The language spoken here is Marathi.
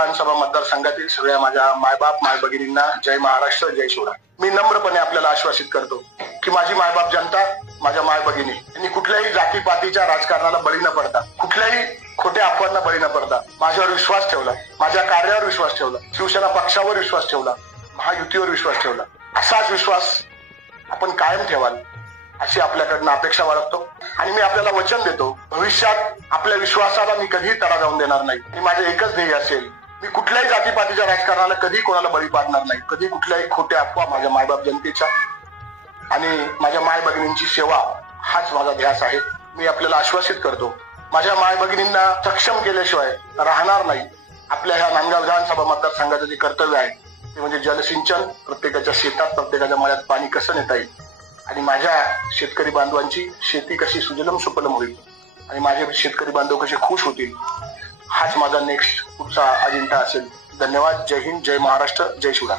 विधानसभा मतदारसंघातील सगळ्या माझ्या मायबाप माय भगिनींना जय महाराष्ट्र, जय शिवराय. मी नम्रपणे आपल्याला आश्वासित करतो की माझी मायबाप जनता, माझ्या माय भगिनी यांनी कुठल्याही जातीपातीच्या राजकारणाला बळी न पडता, कुठल्याही खोट्या अफवांना बळी न पडता माझ्यावर विश्वास ठेवला, माझ्या कार्यावर विश्वास ठेवला, शिवसेना पक्षावर विश्वास ठेवला, महायुतीवर विश्वास ठेवला. असाच विश्वास आपण कायम ठेवाल अशी आपल्याकडनं अपेक्षा बाळगतो आणि मी आपल्याला वचन देतो, भविष्यात आपल्या विश्वासाला मी कधीही तडा जाऊन देणार नाही. आणि माझं एकच ध्येय असेल, मी कुठल्याही जातीपातीच्या राजकारणाला कधी कोणाला बळी पाडणार नाही, कधी कुठल्याही खोट्या अफवा माझ्या मायबाप जनतेच्या आणि माझ्या माय भगिनींची सेवा हाच माझा ध्यास आहे. मी आपल्याला आश्वासित करतो, माझ्या माय भगिनींना सक्षम केल्याशिवाय राहणार नाही. आपल्या ह्या नांदगाव विधानसभा मतदारसंघाचं जे कर्तव्य आहे ते म्हणजे जलसिंचन, प्रत्येकाच्या शेतात, प्रत्येकाच्या मळ्यात पाणी कसं नेता येईल आणि माझ्या शेतकरी बांधवांची शेती कशी सुजलम सुफलम होईल आणि माझे शेतकरी बांधव कसे खुश होतील, हाच माझा नेक्स्ट पुढचा अजेंडा असेल. धन्यवाद. जय हिंद, जय महाराष्ट्र, जय शिवराय.